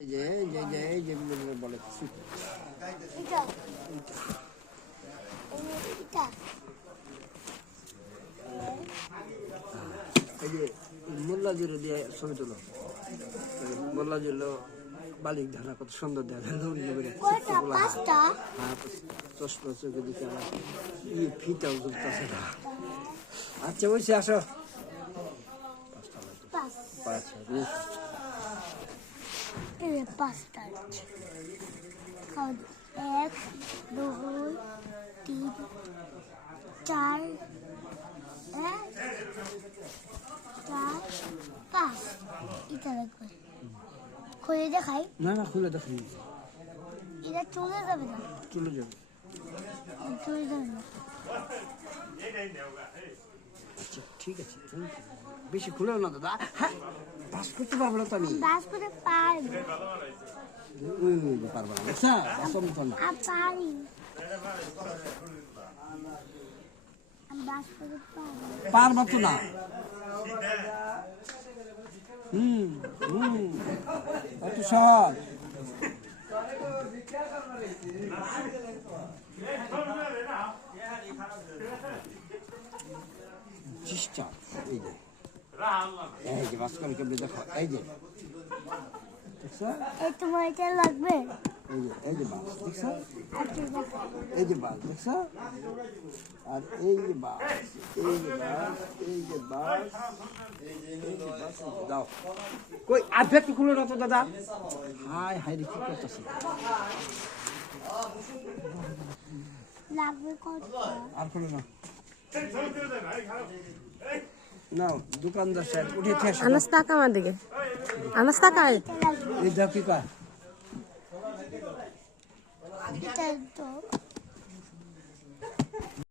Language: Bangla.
বলে এই যে মোল্লা জিরো দিয়ে ছবি তুলো। মোল্লা জিরো বালিক ধারা কত সুন্দর দেখা চশমা চোখে দিকে আমার ফিটাও ঝুলতেছে না। আচ্ছা বলছি আসো পাঁচটা 1 2 3 4 5 এটা লাগবে খুলে দেখাই না না খুলে দেখাই এটা চলে যাবে না চলে যাবে না আচ্ছা ঠিক আছে বেশি খুলেও না দাদা। হ্যাঁ বাস করতে পারবো না তো আমি বাস করতে পারবো পারবো না আচ্ছা পারি আমি বাস করতে পারবো তো না। অত সহজ চেষ্টা এই যে বাস করে কেমনি দেখো এই যে দেখছো এই তোমার এটা লাগবে এই যে বাস দেখছো এই যে বাস দেখছো আর এই যে বাস দাও কই আধা কি খুলো না তো দাদা। হাই হাই রে কি করতেছে লাগবে কত আর খুলো না নাও দোকানদার সাহেব উঠেছে আনাস টাকা আমার দিকে আনাস টাকা এই দাও কি কয় এটা তো